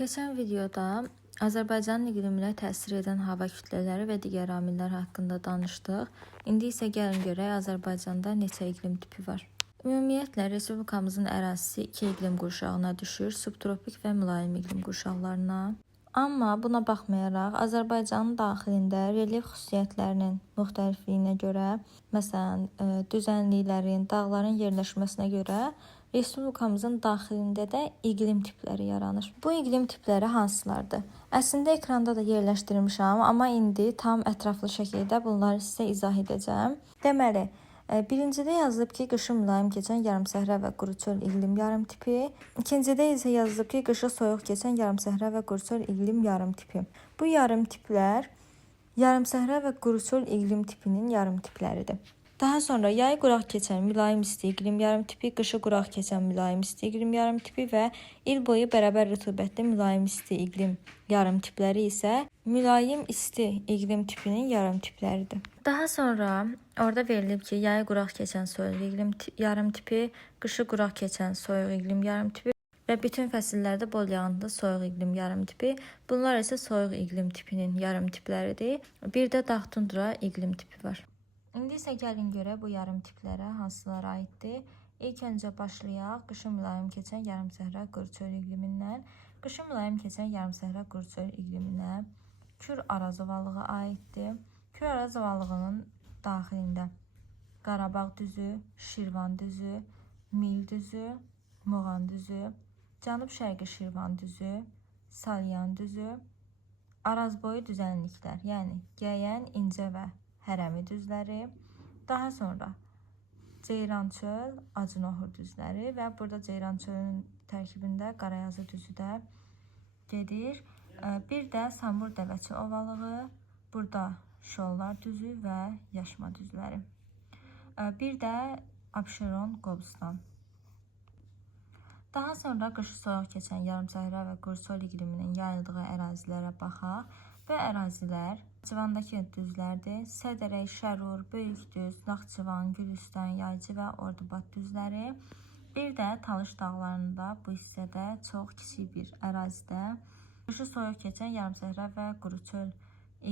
Keçən videoda Azərbaycanın iqliminə təsir edən hava kütlələri və digər amillər haqqında danışdıq. İndi isə gəlin görək Azərbaycanda neçə iqlim tipi var. Ümumiyyətlə respublikamızın ərazisi iki iqlim qurşağına düşür: subtropik və mülayim iqlim qurşaqlarına. Amma buna baxmayaraq Azərbaycanın daxilində relyef xüsusiyyətlərinin müxtəlifliyinə görə, məsələn, düzənliklərin, dağların yerləşməsinə görə respublikamızın daxilində də iqlim tipləri yaranır. Bu iqlim tipləri hansılardır? Əslində ekranda da yerləşdirmişəm, amma indi tam ətraflı şəkildə bunları sizə izah edəcəm. Deməli, birincidə yazılıb ki, qışı mülayim keçən yarımsəhra və quruçöl iqlim yarım tipi. İkincidə isə yazılıb ki, qışı soyuq keçən yarımsəhra və quruçöl iqlim yarım tipi. Bu yarım tiplər yarımsəhra və quruçöl iqlim tipinin yarım tipləridir. Daha sonra yayı quraq keçən mülayim isti iqlim yarım tipi, qışı quraq keçən mülayim isti iqlim yarım tipi və il boyu bərabər rütubətli mülayim isti iqlim yarım tipləri isə mülayim isti iqlim tipinin yarım tipləridir. Daha sonra orada verilib ki, yayı quraq keçən soyuq iqlim yarım tipi, qışı quraq keçən soyuq iqlim yarım tipi və bütün fəsillərdə bol yağıntılı soyuq iqlim yarım tipi. Bunlar isə soyuq iqlim tipinin yarım tipləridir. Bir də dağ tundra iqlim tipi var. İndi isə gəlin görək bu yarım tiplərə hansılara aiddir. İlk öncə başlayaq qışı mülayim keçən yarımsəhra quruçöl iqlimindən. Qışı mülayim keçən yarımsəhra quruçöl iqliminə Kür-Araz ovalığı aiddir. Kür-Araz ovalığının daxilində Qarabağ düzü, Şirvan düzü, Mil düzü, Muğan düzü, Cənub-Şərqi Şirvan düzü, Salyan düzü, Arazboyu düzənliklər, yəni Gəyən, İncə və Hərəmi düzləri, daha sonra Ceyrançöl, Acınohur düzləri və burada Ceyrançölün tərkibində Qarayazı düzü də gedir. Bir də Samur Dəvəçi ovalığı, burada Şollar düzü və Yaşma düzləri. Bir də Abşeron, Qobustan. Daha sonra qışı soyuq keçən yarımsəhra və quruçöl iqliminin yayıldığı ərazilərə baxaq və ərazilər Naxçıvandakı düzlərdir. Sədərək, Şərur, Böyükdüz, Naxçıvan, Gülüstan, Yaycı və Ordubad düzləri. Bir də Talış dağlarında bu hissədə çox kiçik bir ərazidə qışı soyuq keçən yarımsəhra və quruçöl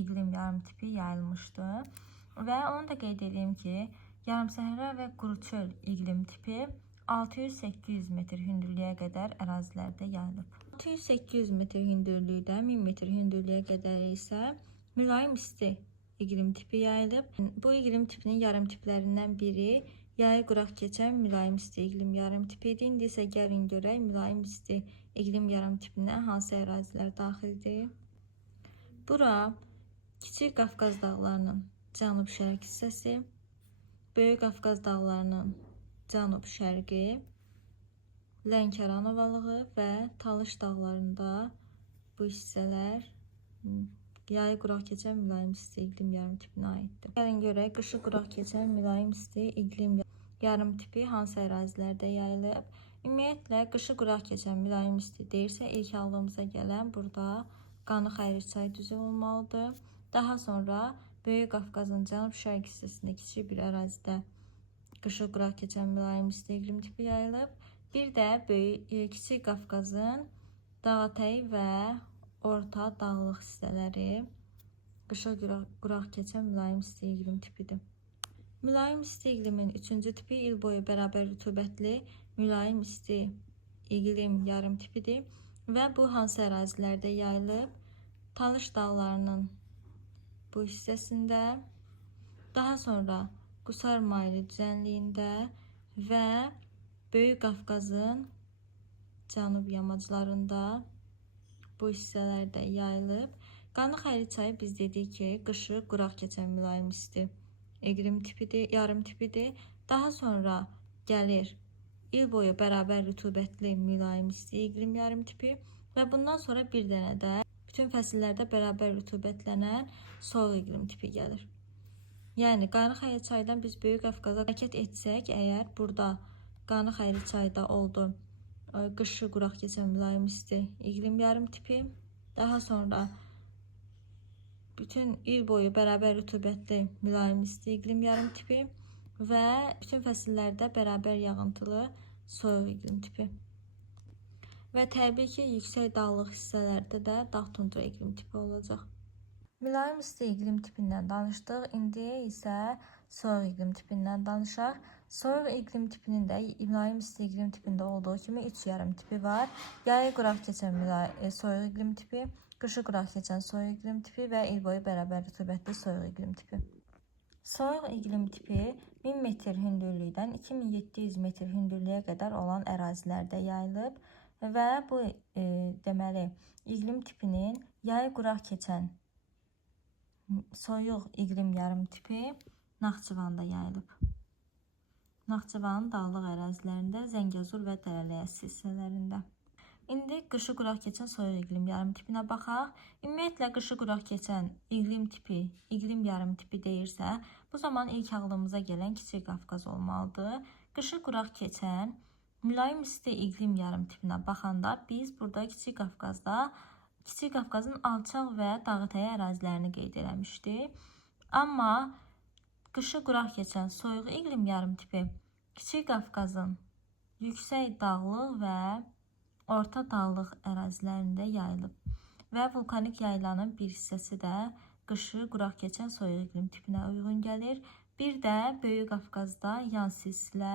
iqlim yarım tipi yayılmışdır. Və onu da qeyd edeyim ki, yarımsəhra və quruçöl iqlim tipi 600-800 metr hündürlüyə qədər ərazilərdə yayılıb. 600-800 metr hündürlükdə 1000 metr hündürlüyə qədər isə mülayim isti iqlim tipi yayılıb. Bu iqlim tipinin yarım tiplərindən biri yayı quraq keçən mülayim isti iqlim yarım tipidir. İndi isə gəlin görək mülayim isti iqlim yarım tipinə hansı ərazilər daxildir. Bura Kiçik Qafqaz dağlarının cənub-şərq hissəsi, Böyük Qafqaz dağlarının cənub-şərqi, Lənkəran ovalığı və Talış dağlarında bu hissələr yayı quraq keçən mülayim isti iqlim yarım tipinə aiddir. Gəlin görək qışı quraq keçən mülayim isti iqlim yarım tipi hansı ərazilərdə yayılıb. Ümumiyyətlə qışı quraq keçən mülayim isti deyirsə ilk ağlımıza gələn burada Qanı-Xəyrçay düzü olmalıdır. Daha sonra Böyük Qafqazın cənub-şərq hissəsində kiçik bir ərazidə qışı quraq keçən mülayim isti iqlim tipi yayılıb. Bir də Kiçik Qafqazın Dağətəyi və orta dağlıq hissələri qışa quraq keçən mülayim isti iqlim tipidir. Mülayim isti iqlimin üçüncü tipi il boyu bərabər rütubətli mülayim isti iqlim yarım tipidir və bu hansı ərazilərdə yayılıb? Talış dağlarının bu hissəsində, daha sonra Qusar Maylı düzənliyində və Böyük Qafqazın cənub yamaclarında bu hissələrdə yayılıb. Qanı-Xəyrçayı biz dedik ki, qışı quraq keçən mülayim isti iqlim tipidir, yarım tipidir. Daha sonra gəlir il boyu bərabər rütubətli mülayim isti iqlim yarım tipi və bundan sonra bir dənə də bütün fəsillərdə bərabər rütubətlənən soyuq iqlim tipi gəlir. Yəni Qanı-Xəyrçaydan biz Böyük Qafqaza hərəkət etsək, əgər burada Qanı-Xəyrçayda oldu qışı quraq keçən mülayim isti iqlim yarım tipi, daha sonra bütün il boyu bərabər rütubətli mülayim isti iqlim yarım tipi və bütün fəsillərdə bərabər yağıntılı soyuq iqlim tipi. və təbii ki, yüksək dağlıq hissələrdə də dağ tundra iqlim tipi olacaq. Mülayim isti iqlim tipindən danışdıq. İndi isə soyuq iqlim tipindən danışaq. Soyuq iqlim tipinin də mülayim isti iqlim tipində olduğu kimi 3 yarım tipi var. Yayı quraq keçən soyuq iqlim tipi, qışı quraq keçən soyuq iqlim tipi və il boyu bərabər rütubətli soyuq iqlim tipi. Soyuq iqlim tipi 1000 metr hündürlükdən 2700 metr hündürlüyə qədər olan ərazilərdə yayılıb və bu deməli iqlim tipinin yayı quraq keçən soyuq iqlim yarım tipi Naxçıvanda yayılıb. Naxçıvanın dağlıq ərazilərində, Zəngəzur və Dərələyəz hissələrində. İndi qışı quraq keçən soyuq iqlim yarım tipinə baxaq. Ümumiyyətlə qışı quraq keçən iqlim tipi, iqlim yarım tipi deyirsə, bu zaman ilk ağlımıza gələn Kiçik Qafqaz olmalıdır. Qışı quraq keçən mülayim isti iqlim yarım tipinə baxanda biz burada Kiçik Qafqazın alçaq və dağətəyi ərazilərini qeyd eləmişdik. Amma qışı quraq keçən soyuq iqlim yarım tipi Kiçik Qafqazın yüksək dağlıq və orta dağlıq ərazilərində yayılıb və vulkanik yaylanın bir hissəsi də qışı quraq keçən soyuq iqlim tipinə uyğun gəlir. Bir də Böyük Qafqazda yan silsilə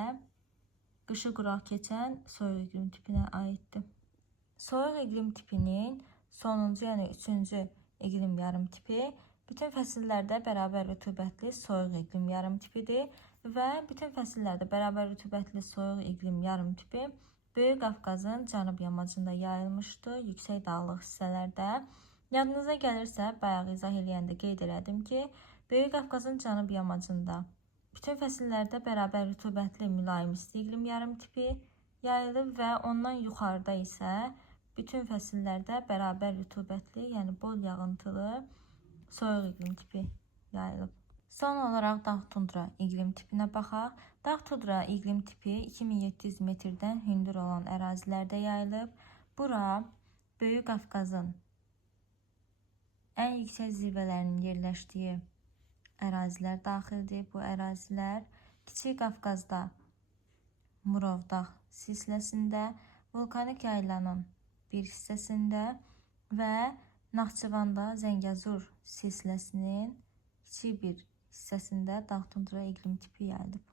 qışı quraq keçən soyuq iqlim tipinə aiddir. Soyuq iqlim tipinin sonuncu, yəni 3-cü iqlim yarım tipi bütün fəsillərdə bərabər rütubətli soyuq iqlim yarım tipidir və bütün fəsillərdə bərabər rütubətli soyuq iqlim yarım tipi Böyük Qafqazın cənub yamacında yayılmışdır, yüksək dağlıq hissələrdə. Yadınıza gəlirsə, bayaq izah eləyəndə qeyd elədim ki, Böyük Qafqazın cənub yamacında bütün fəsillərdə bərabər rütubətli mülayim isti iqlim yarım tipi yayılıb və ondan yuxarıda isə bütün fəsillərdə bərabər rütubətli, yəni bol yağıntılı soyuq iqlim tipi yayılıb. Son olaraq dağ tundra iqlim tipinə baxaq. Dağ tundra iqlim tipi 2700 metrdən hündür olan ərazilərdə yayılıb. Bura Böyük Qafqazın ən yüksək zirvələrinin yerləşdiyi ərazilər daxildir. Bu ərazilər Kiçik Qafqazda Murov dağ silsiləsində, vulkanik yaylanın bir hissəsində və Naxçıvanda Zəngəzur silsiləsinin kiçik bir hissəsində dağ tundra iqlim tipi yayılıb.